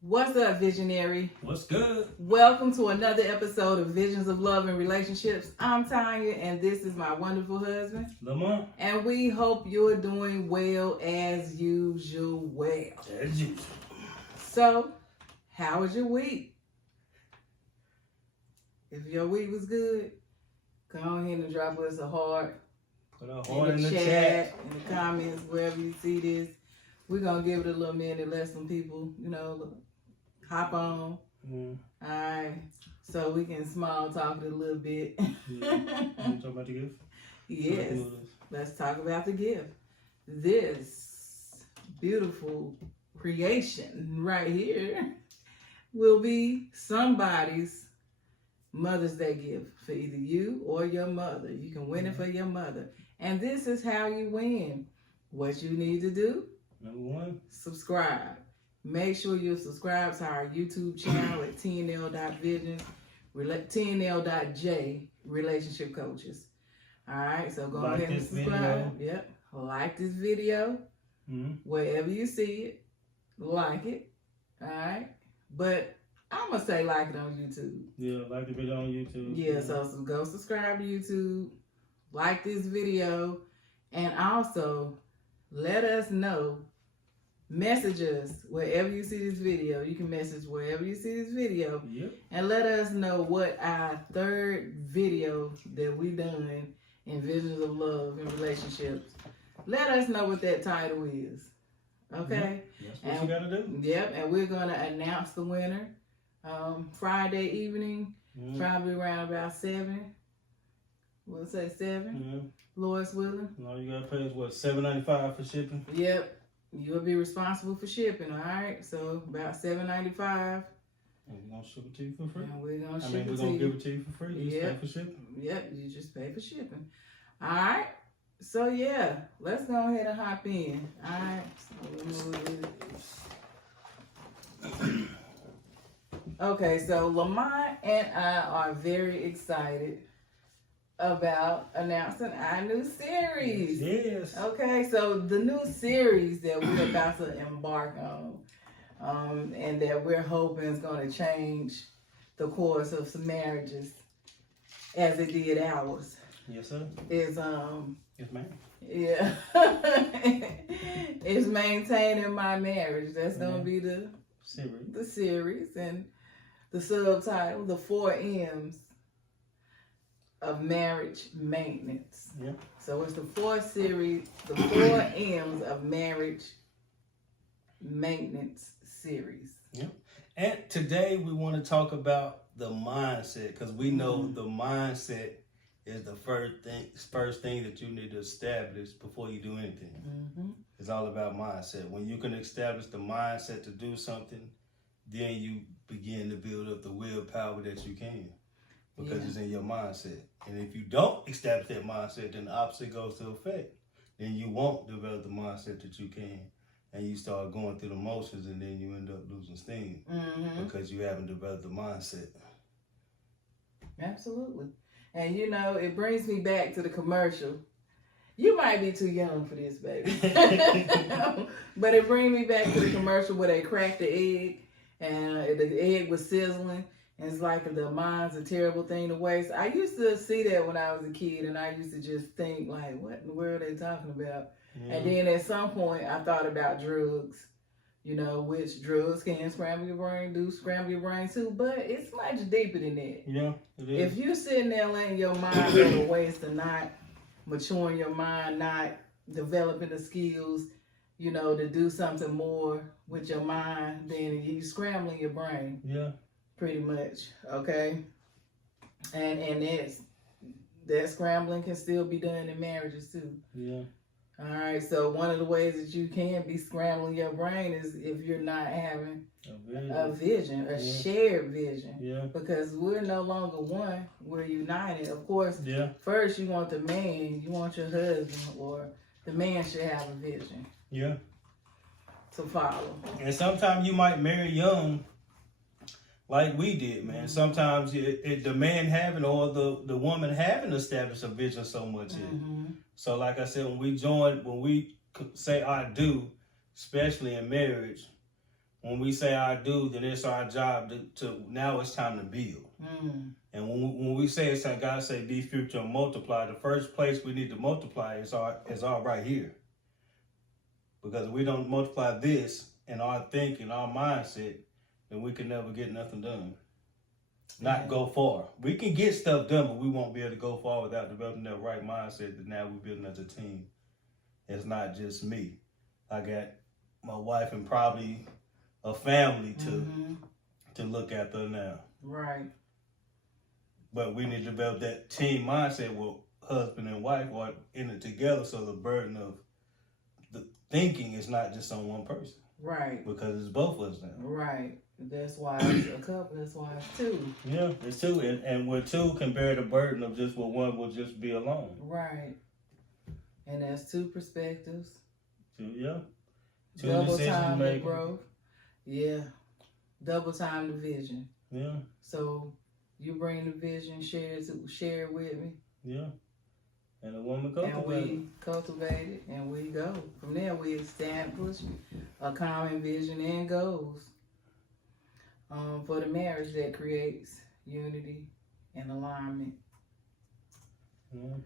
What's up, visionary? What's good? Welcome to another episode of Visions of Love and Relationships. I'm Tanya, and this is my wonderful husband, Lamont. and we hope you're doing well as usual. As usual. So, how was your week? If your week was good, come ahead and drop us a heart. Put a horn in the chat, in the comments, wherever you see this. We're going to give it a little minute, let some people, hop on. All right. So we can small talk it a little bit. Yeah. You want to talk about the gift? Yes. Let's talk about the gift. This beautiful creation right here will be somebody's Mother's Day gift for either you or your mother. You can win it for your mother. And this is how you win. What you need to do? Number one, subscribe. Make sure you're subscribed to our YouTube channel at tnl.visions, tnl.j relationship coaches. All right, so go ahead and subscribe. Yep, like this video. Wherever you see it, like it. All right, but I'm gonna say like it on YouTube. Yeah, like the video on YouTube. Yeah, so go subscribe to YouTube, like this video, and also let us know. Message us wherever you see this video. You can message wherever you see this video. Yep. And let us know what our third video that we done in Visions of Love and Relationships. Let us know what that title is. Okay? Yep. That's what you gotta do. Yep, and we're gonna announce the winner Friday evening, probably around about 7. We'll say 7. Lord's willing. All you gotta pay is what, $7.95 for shipping? Yep. You'll be responsible for shipping, all right? So about $7.95. And we're gonna ship it to you for free. And we're gonna ship we're it to gonna you. give it to you for free. You just pay for shipping. Yep, you just pay for shipping. All right. So yeah, let's go ahead and hop in. All right. Okay, so Lamont and I are very excited about announcing our new series. Yes. Okay, so the new series that we're about to embark on, and that we're hoping is going to change the course of some marriages, as it did ours. Yes, sir. Is Yes, ma'am. Yeah, is maintaining my marriage. That's gonna be the series, and the subtitle, the 4 M's of marriage maintenance. Yep. So it's the 4 M's of marriage maintenance series. Yep. And today we want to talk about the mindset, because we know the mindset is the first thing that you need to establish before you do anything. It's all about mindset. When you can establish the mindset to do something, then you begin to build up the willpower that you can. Because it's in your mindset. And if you don't establish that mindset, then the opposite goes to effect. Then you won't develop the mindset that you can. And you start going through the motions, and then you end up losing steam. Because you haven't developed the mindset. Absolutely. And it brings me back to the commercial. You might be too young for this, baby. But it brings me back to the commercial where they cracked the egg, and the egg was sizzling. And it's like the mind's a terrible thing to waste. I used to see that when I was a kid, and I used to just think, like, what in the world are they talking about? And then at some point, I thought about drugs, which drugs can scramble your brain too, but it's much deeper than that. Yeah, it is. If you're sitting there letting your mind go to waste and not maturing your mind, not developing the skills, to do something more with your mind, then you're scrambling your brain. Yeah. Pretty much, okay? And that scrambling can still be done in marriages too. Yeah. All right, so one of the ways that you can be scrambling your brain is if you're not having a vision, a shared vision. Yeah. Because we're no longer one, we're united. Of course, first you want the man, you want your husband, or the man should have a vision. Yeah. To follow. And sometimes you might marry young, like we did, man. Sometimes the man having or the woman having established a vision so much. So like I said, when we say I do, especially in marriage, when we say I do, then it's our job to now it's time to build. And when we say it's like God say be fruitful and multiply, the first place we need to multiply is our right here. Because if we don't multiply this in our thinking, our mindset, then we can never get nothing done. Not go far. We can get stuff done, but we won't be able to go far without developing that right mindset that now we're building as a team. It's not just me. I got my wife and probably a family to look after now. Right. But we need to develop that team mindset where husband and wife are in it together, so the burden of the thinking is not just on one person. Right. Because it's both of us now. Right. That's why it's a couple. That's why it's two. Yeah, it's two. And where two can bear the burden of just where one will just be alone. Right. And that's two perspectives. Two Double decision time the making. growth. Yeah. Double time the vision. Yeah. So you bring the vision, share it with me. Yeah. And the woman And we cultivate it, and we go. From there, we establish a common vision and goals for the marriage that creates unity and alignment. Yeah.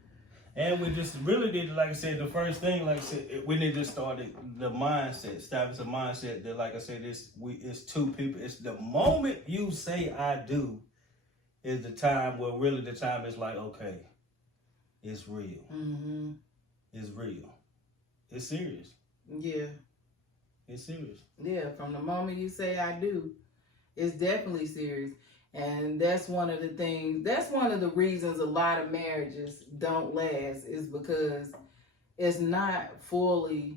And we just really need to, like I said, the first thing, like I said, we need to start the mindset, establish a mindset that, like I said, it's two people. It's the moment you say I do is the time where really the time is like, okay, it's real. It's real. It's serious. Yeah. It's serious. Yeah, from the moment you say I do, it's definitely serious. And that's one of the reasons a lot of marriages don't last, is because it's not fully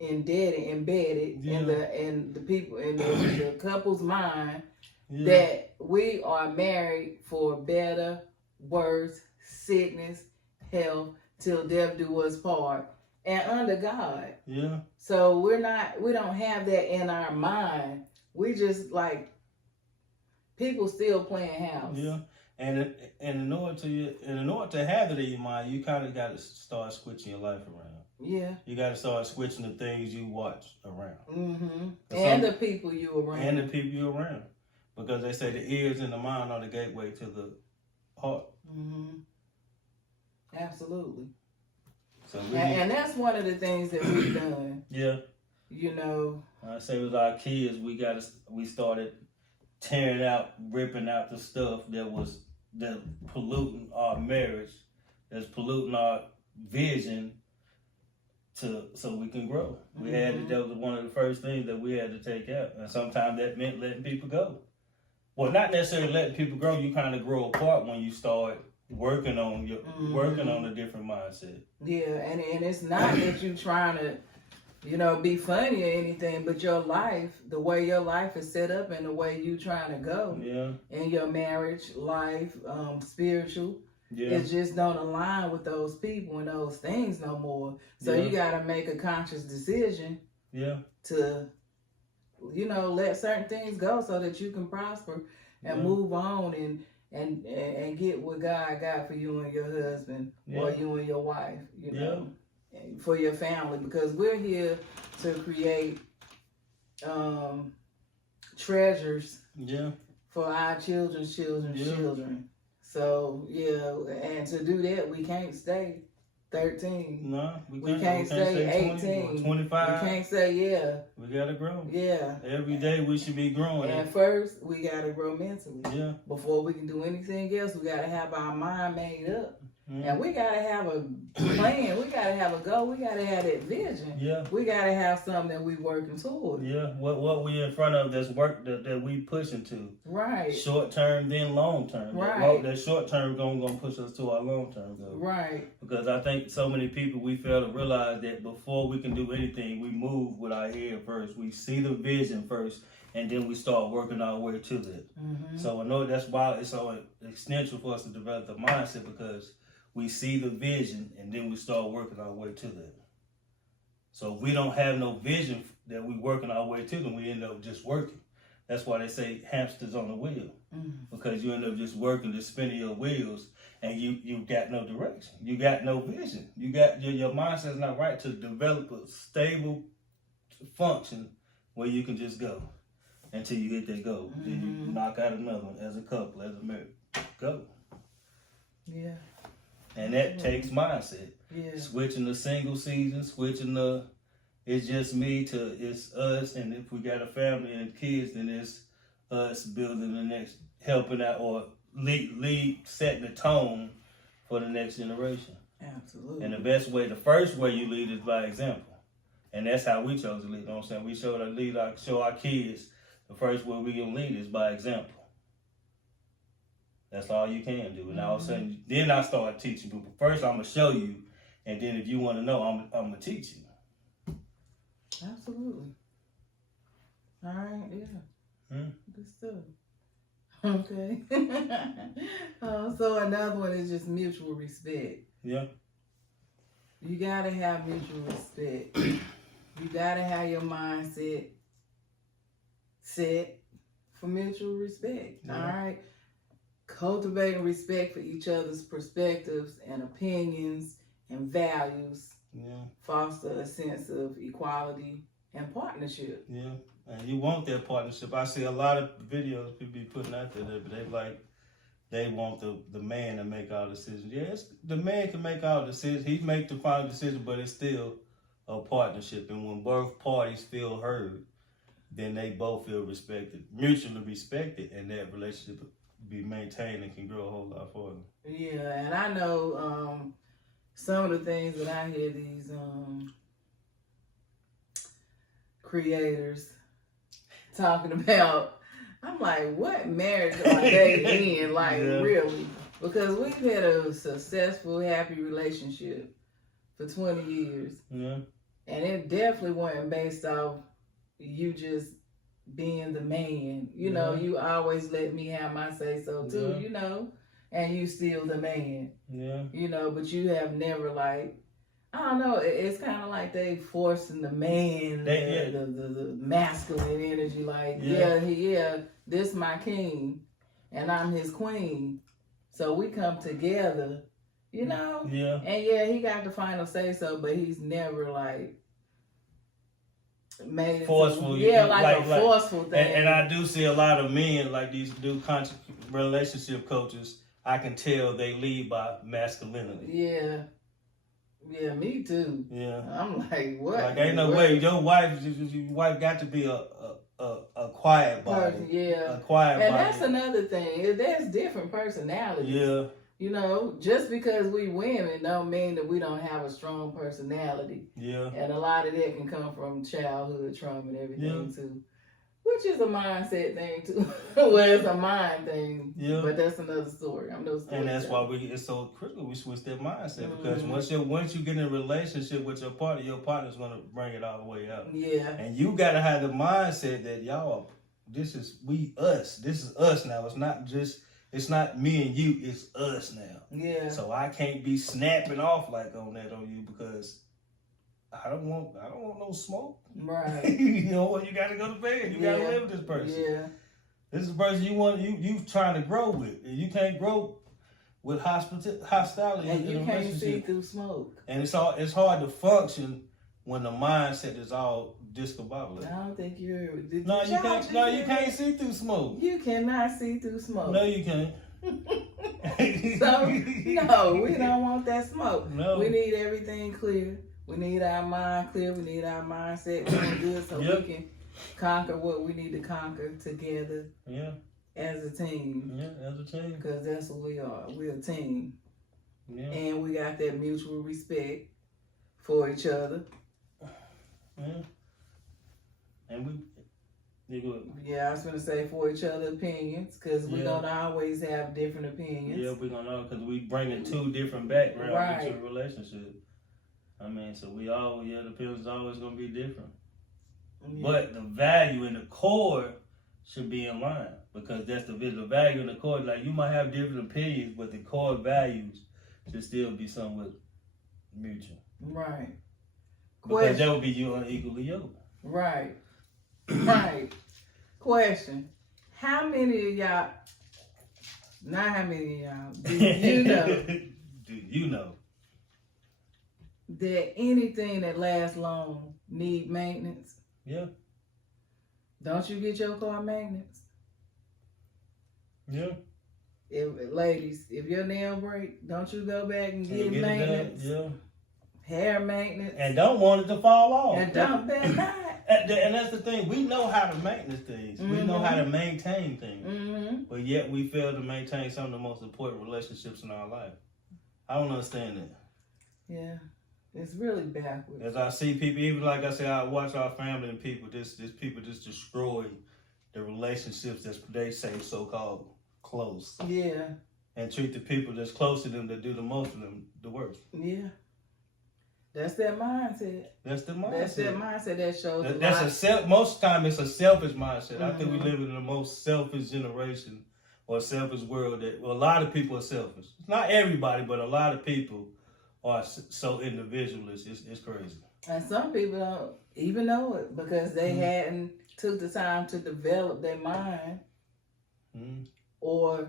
embedded in the people in the couple's mind that we are married for better, worse, sickness, health, till death do us part, and under God. Yeah. So we don't have that in our mind. We just like people still playing house. Yeah. And in order to have it in your mind, you kind of got to start switching your life around. Yeah. You got to start switching the things you watch around. And the people you around. And the people you around. Because they say the ears and the mind are the gateway to the heart. Absolutely. So and that's one of the things that we've done. Yeah. You know. I say with our kids, we started tearing out, ripping out the stuff that polluting our marriage, that's polluting our vision, so we can grow. That was one of the first things that we had to take out, and sometimes that meant letting people go. Well, not necessarily letting people grow. You kind of grow apart when you start working on a different mindset. Yeah, and it's not that you trying to, be funny or anything, but your life, the way your life is set up and the way you trying to go in your marriage life, spiritual, it just don't align with those people and those things no more. So you got to make a conscious decision to, let certain things go so that you can prosper and move on and get what God got for you and your husband or you and your wife, know, for your family, because we're here to create treasures for our children's children. So, and to do that, we can't stay 13. No, we can't stay 18. 25. We can't say, we got to grow. Yeah. Every day we should be growing. And first, we got to grow mentally. Yeah. Before we can do anything else, we got to have our mind made up. And we got to have a plan. We got to have a goal. We got to have that vision. Yeah. We got to have something that we working toward. Yeah. What we in front of, that's work that we pushing to. Right. Short term, then long term. Right. That short term gonna push us to our long term goal. Right. Because I think so many people, we fail to realize that before we can do anything, we move with our head first. We see the vision first, and then we start working our way to that. So I know that's why it's so essential for us to develop the mindset, because we see the vision and then we start working our way to that. So if we don't have no vision that we working our way to, then we end up just working. That's why they say hamsters on the wheel. Because you end up just working, just spinning your wheels, and you got no direction. You got no vision. You got your mindset's not right to develop a stable function where you can just go until you hit that goal. Then you knock out another one as a couple, as a marriage. Go. Yeah. And that takes mindset. Yeah. Switching the single season, switching the it's just me to it's us, and if we got a family and kids, then it's us building the next, helping out or lead setting the tone for the next generation. Absolutely. And the first way you lead is by example. And that's how we chose to lead. You know what I'm saying? We show our kids the first way we can lead is by example. That's all you can do. And all of a sudden, then I start teaching people. First, I'm going to show you. And then if you want to know, I'm going to teach you. Absolutely. All right, yeah. Good stuff. Okay. So another one is just mutual respect. Yeah. You got to have mutual respect. You got to have your mindset set for mutual respect. Yeah. All right. Cultivating respect for each other's perspectives and opinions and values. Yeah. Foster a sense of equality and partnership. Yeah. And you want that partnership. I see a lot of videos people be putting out there, but they want the man to make all decisions. Yes, the man can make all decisions. He make the final decision, but it's still a partnership. And when both parties feel heard, then they both feel respected, mutually respected, and that relationship be maintained and can grow a whole lot further. Yeah, and I know some of the things that I hear these creators talking about, I'm like, what marriage are they in? Like, really? Because we've had a successful, happy relationship for 20 years. Yeah. And it definitely wasn't based off you just being the man. You know, you always let me have my say so too, you know, and you still the man. Yeah. You know, but you have never like, I don't know, it's kind of like they forcing the man, the masculine energy, like, this my king, and I'm his queen. So we come together, you know? Yeah. And he got the final say so, but he's never like made it forceful. Forceful thing. And I do see a lot of men, like these relationship coaches, I can tell they lead by masculinity. Yeah. Yeah, me too. Yeah. I'm like, what? Like, ain't no way. Your wife got to be a quiet body. Yeah. A quiet body. And that's another thing. There's different personalities. Yeah. You know, just because we women don't mean that we don't have a strong personality. Yeah. And a lot of that can come from childhood trauma and everything too. Which is a mindset thing too. Well, it's a mind thing. Yeah. But that's another story. And that's why it's so critical we switch that mindset, because once you get in a relationship with your partner's gonna bring it all the way out. Yeah. And you gotta have the mindset that y'all, this is us. This is us now. It's not me and you, it's us now. Yeah. So I can't be snapping off like on you, because I don't want no smoke. Right. You know, you gotta go to bed. You gotta live with this person. Yeah. This is the person you trying to grow with. And you can't grow with hostility. And you can't see through smoke. And it's hard to function when the mindset is all discombobulated. I don't think you can't see through smoke. You cannot see through smoke. No, you can't. So no, we don't want that smoke. No. We need everything clear. We need our mind clear. We need our mindset good so we can conquer what we need to conquer together. Yeah. As a team. Yeah, as a team. Because that's what we are. We're a team. Yeah. And we got that mutual respect for each other. Yeah. And I was going to say for each other opinions, because we're going to always have different opinions. Yeah, we're going to know, because we bringing two different backgrounds into a relationship. I mean, so the opinions is always going to be different. Yeah. But the value and the core should be in line, because that's the value in the core. Like, you might have different opinions, but the core values should still be somewhat mutual. Right. Because that would be you unequally yoked. Right. Right. Question. How many of y'all, not how many of y'all, do you know that anything that lasts long need maintenance? Yeah. Don't you get your car maintenance? Yeah. Ladies, if your nail break, don't you go back and get maintenance? Yeah. Hair maintenance. And don't want it to fall off. And don't bet not. And that's the thing. We know how to maintenance things. Mm-hmm. We know how to maintain things. Mm-hmm. But yet we fail to maintain some of the most important relationships in our life. I don't understand that. Yeah. It's really backwards. As I see people, even like I said, I watch our family and people, this people just destroy the relationships that they say so-called close. Yeah. And treat the people that's close to them that do the most of them the worst. Yeah. That's that mindset. That's the mindset. That's that mindset that shows. Most time it's a selfish mindset. Mm-hmm. I think we live in the most selfish generation or selfish world that a lot of people are selfish. Not everybody, but a lot of people are so individualist. It's crazy. And some people don't even know it because they hadn't took the time to develop their mind or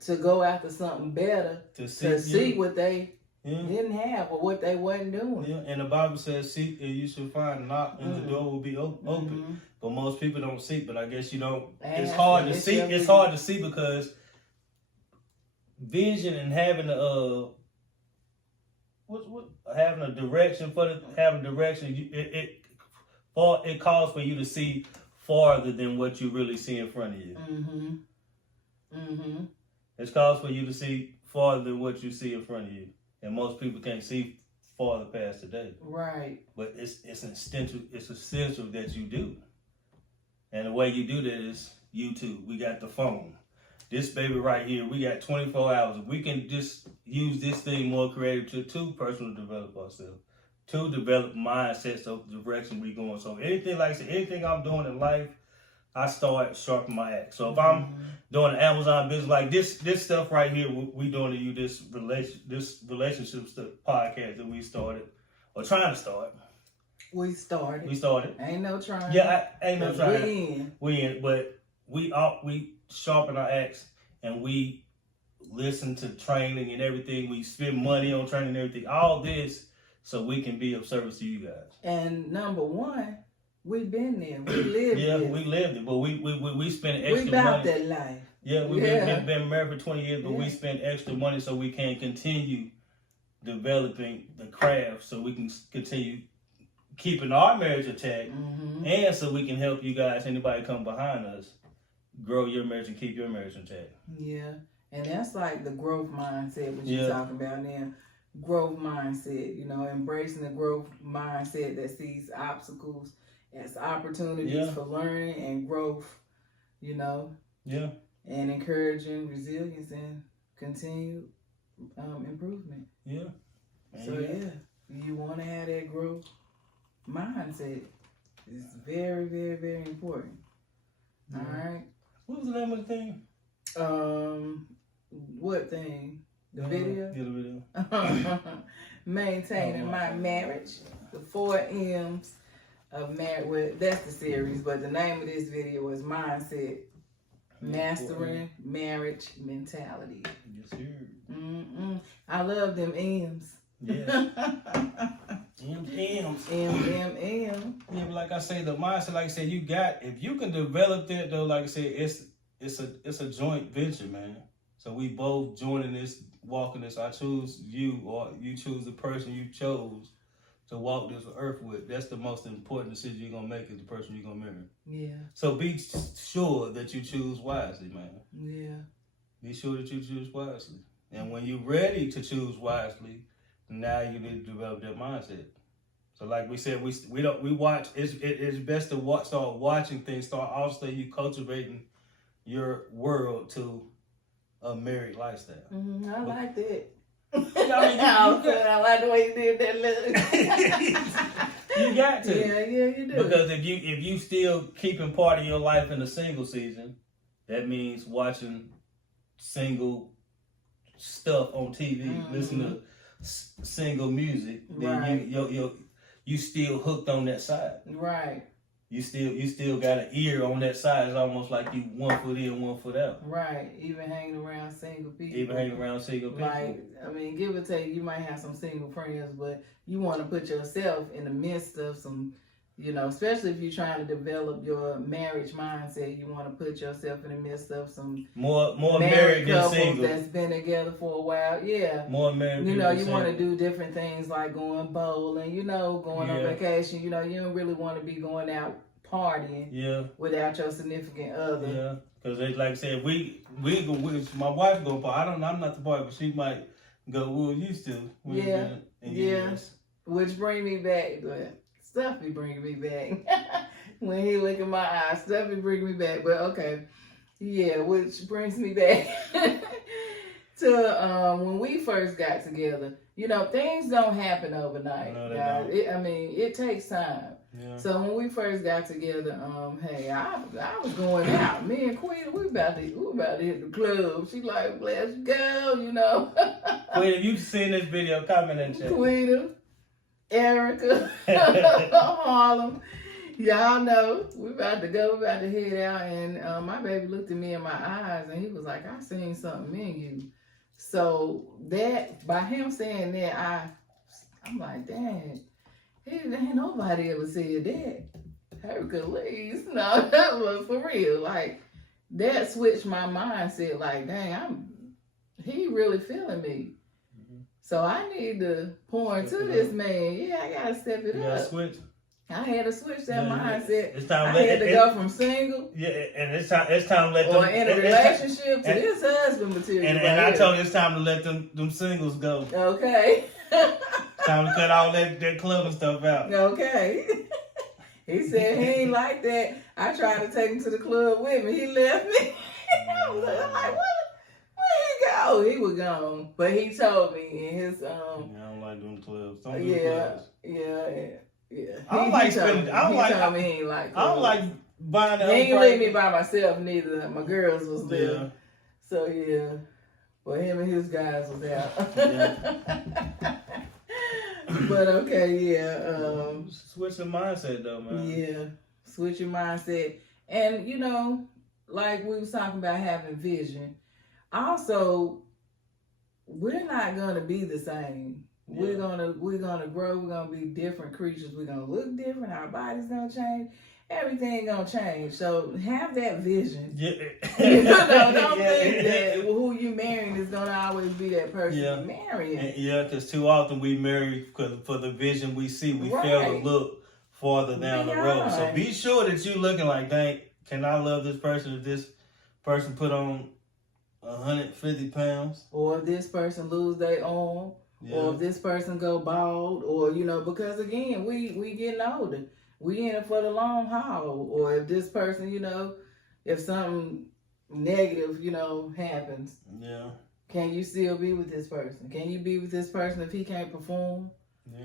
to go after something better to see what they didn't have or what they wasn't doing. Yeah, and the Bible says, seek and you shall find, knock and the door will be open. But most people don't seek, but I guess you don't. It's hard to see. It's hard to see because vision and having having a direction it calls for you to see farther than what you really see in front of you. It calls for you to see farther than what you see in front of you. And most people can't see farther past today. Right. But it's essential that you do. And the way you do that is YouTube. We got the phone. This baby right here, we got 24 hours. We can just use this thing more creative to personally develop ourselves, to develop mindsets of the direction we going. So anything, like I said, anything I'm doing in life, I start sharpening my act. So if I'm doing an Amazon business like this stuff right here, we doing to you this relationship podcast that we started or trying to start. We started. Ain't no trying. Yeah, ain't no trying. We in, but we sharpen our acts and we listen to training and everything. We spend money on training and everything. All this so we can be of service to you guys. And number one, we've been there. We lived it. We lived it, but we spent extra money. We about that life. Yeah, we've been married for 20 years, but we spent extra money so we can continue developing the craft so we can continue keeping our marriage intact and so we can help you guys, anybody come behind us, grow your marriage and keep your marriage intact. Yeah, and that's like the growth mindset what you're talking about now. Growth mindset, embracing the growth mindset that sees obstacles as opportunities for learning and growth, and encouraging resilience and continued improvement. Yeah. So you want to have that growth mindset. It's very, very, very important. All right. What was the name of the thing? What thing? The video? Yeah, the video. Maintaining my marriage. The 4 M's of marriage. Well, that's the series, but the name of this video is Mindset. Mastering Marriage Mentality. Yes, sir. I love them M's. Yeah. M's. Yeah, but like I say, the mindset, like I said, if you can develop that though, like I said, it's a joint venture, man. So we both joining this, walking this. I choose you, or you choose the person you chose to walk this earth with. That's the most important decision you're gonna make, is the person you're gonna marry. Yeah. So be sure that you choose wisely, man. Yeah. Be sure that you choose wisely. And when you're ready to choose wisely, now you need to develop that mindset. So like we said, we watch. It's best to start watching things. Start also you cultivating your world to a married lifestyle. I like that. I like the way you did that look. You got to. Yeah, you do. Because if you still keeping part of your life in the single season, that means watching single stuff on TV, listen to single music. Then you still hooked on that side. Right. You still got an ear on that side. It's almost like you 1 foot in, 1 foot out. Right. Even hanging around single people. Like, I mean, give or take, you might have some single friends, but you want to put yourself in the midst of some You know, especially if you're trying to develop your marriage mindset, you want to put yourself in the midst of some more married than single that's been together for a while. Yeah, more married. You know, you want to do different things like going bowling. You know, going on vacation. You know, you don't really want to be going out partying. Without your significant other. Yeah, because like I said, we my wife go party. I'm not the party, but she might go. We used to. Which bring me back, but. Stuff be bringing me back. When he look in my eyes, stuff be bringing me back. But okay, yeah, which brings me back to when we first got together. You know, things don't happen overnight, guys. It takes time. Yeah. So when we first got together, hey, I was going out. Me and Queen, we about to hit the club. She like, let's go, you know. Queen, you seen this video? Comment and chat. Queen. Erica, Harlem, y'all know we about to go, we about to head out, and my baby looked at me in my eyes, and he was like, "I seen something in you." So that by him saying that, I'm like, "Dang, ain't nobody ever said that." Erica, please, no, that was for real. Like that switched my mindset. Like, dang, he really feeling me. So I need to pour into this man. Yeah, I gotta step it up. Switch. I had to switch that mindset. It's time I had to go from single. Yeah, and it's time to let them. Or in a relationship to this husband material. And I told you it's time to let them singles go. Okay. Time to cut all that club and stuff out. Okay. He said he ain't like that. I tried to take him to the club with me. He left me. I'm like, what? Oh, he was gone, but he told me in his I don't like doing clubs. Don't do clubs. I don't like spending. I don't me he ain't like. I don't like buying. He ain't leave me by myself neither. My girls was there. Yeah. So yeah, but him and his guys was out. But okay, switch the mindset though, man. Yeah, switch your mindset, and you know, like we was talking about having vision. Also, we're not gonna be the same. Yeah. We're gonna grow. We're gonna be different creatures. We're gonna look different. Our body's gonna change. Everything gonna change. So have that vision. Yeah. Don't think that who you marrying is gonna always be that person you're marrying. Yeah, because too often we marry for the vision we see. We fail to look farther down the road. So be sure that you're looking like, dang, can I love this person if this person put on 150 pounds, or if this person lose their arm, or if this person go bald, or because again we getting older, we in it for the long haul. Or if this person, if something negative happens, can you still be with this person? Can you be with this person if he can't perform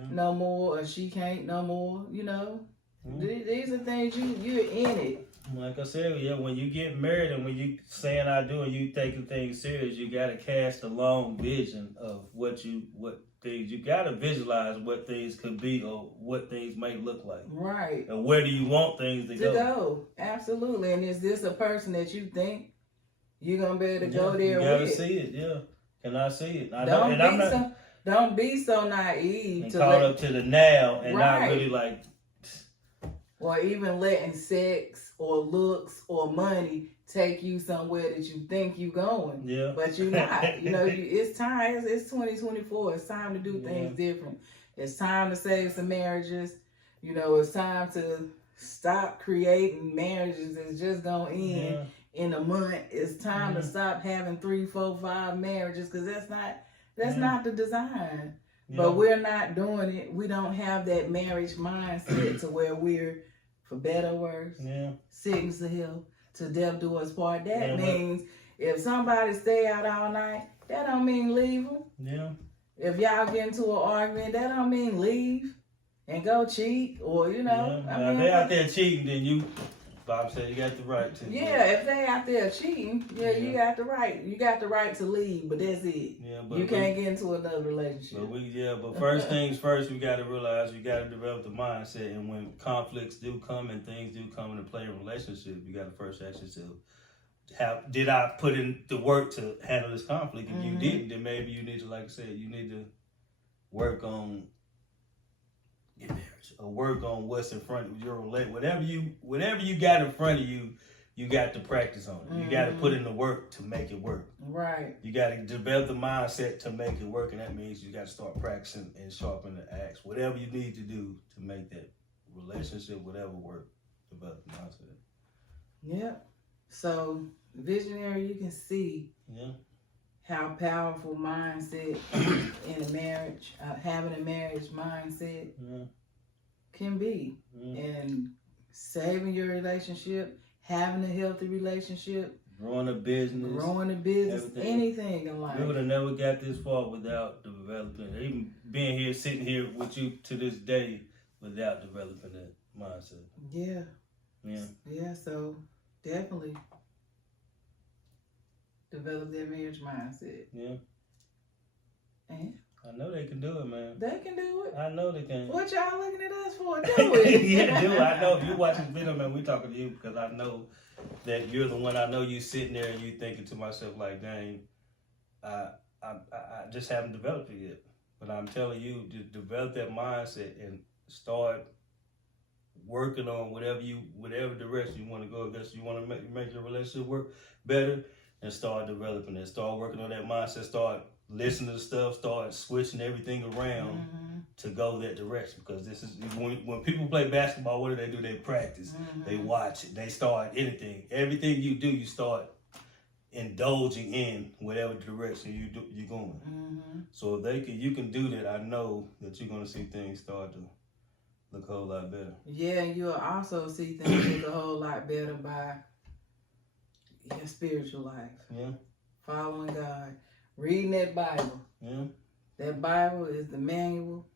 no more, or she can't no more? These are things you're in it. Like I said, when you get married and when you saying I do and you taking things serious, you got to cast a long vision of what things, you got to visualize what things could be or what things may look like. Right. And where do you want things to go? Absolutely. And is this a person that you think you're going to be able to go there with? You got to see it, Can I see it? Don't be so naive. And caught up to the now and not really like... Or even letting sex or looks or money take you somewhere that you think you going. Yeah. But you're not. It's time. It's 2024. It's time to do things different. It's time to save some marriages. It's time to stop creating marriages that's just going to end in a month. It's time to stop having 3, 4, 5 marriages, because that's not the design. Yeah. But we're not doing it. We don't have that marriage mindset to where we're, for better or worse, sickness to health, to death do us part. That means if somebody stay out all night, that don't mean leave them. Yeah. If y'all get into an argument, that don't mean leave and go cheat, or if they out there cheating, then Bob said you got the right to. Yeah, if they out there cheating, you got the right. You got the right to leave, but that's it. Yeah, you can't get into another relationship. But first things first, we got to realize we got to develop the mindset, and when conflicts do come and things do come into play in relationships, you got to first ask yourself, did I put in the work to handle this conflict? If you didn't, then maybe you need to, like I said, you need to work on getting married. marriage or work on what's in front of your relate. Whatever you got in front of you, you got to practice on it. You got to put in the work to make it work. Right. You got to develop the mindset to make it work, and that means you got to start practicing and sharpen the axe. Whatever you need to do to make that relationship, whatever work, develop the mindset. Yep. So, visionary, you can see how powerful mindset in a marriage, having a marriage mindset can be. And saving your relationship, having a healthy relationship, growing a business, everything. Anything in life. We would have never got this far without developing, even being here, sitting here with you to this day without developing that mindset. Yeah, so definitely develop that marriage mindset. Yeah. And I know they can do it, man. they can do it. I know they can. What y'all looking at us for? Do it. Yeah, do it. I know if you watch this video, man, we talking to you because I know that you're the one. I know you sitting there and you thinking to myself like, dang, I just haven't developed it yet. But I'm telling you, to develop that mindset and start working on whatever direction you want to go. If you want to make your relationship work better, and start developing it. Start working on that mindset. Start listening to stuff. Start switching everything around to go that direction. Because this is when people play basketball. What do? They practice. They watch it. They start anything. Everything you do, you start indulging in whatever direction you're going. So if you can do that, I know that you're gonna see things start to look a whole lot better. Yeah, and you'll also see things look a whole lot better by your spiritual life. Yeah. Following God. Reading that Bible. Yeah. That Bible is the manual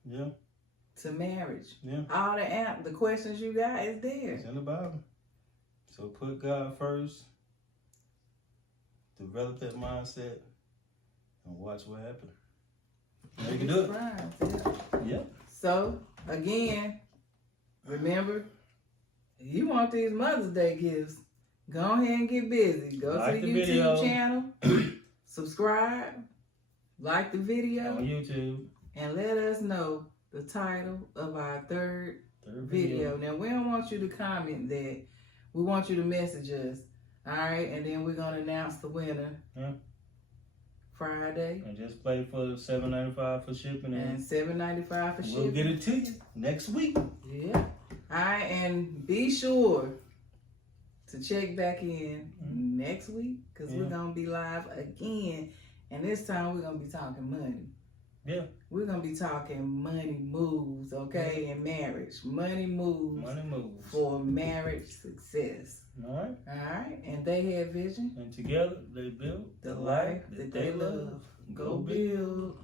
to marriage. Yeah. All the questions you got is there. It's in the Bible. So put God first. Develop that mindset. And watch what happens. You can do it. Yeah. So, again, remember, if you want these Mother's Day gifts, go ahead and get busy. Go to the YouTube channel, subscribe, like the video on YouTube, and let us know the title of our third video. Now, we don't want you to comment that. We want you to message us. All right, and then we're going to announce the winner Friday. And just play for $7.95 for shipping. And $7.95 for shipping. We'll get it to you next week. Yeah. All right, and be sure to check back in next week because we're going to be live again. And this time we're going to be talking money. Yeah. We're going to be talking money moves, okay, in marriage. Money moves for marriage success. All right. All right. And they had vision. And together they build the life that they love. Go build.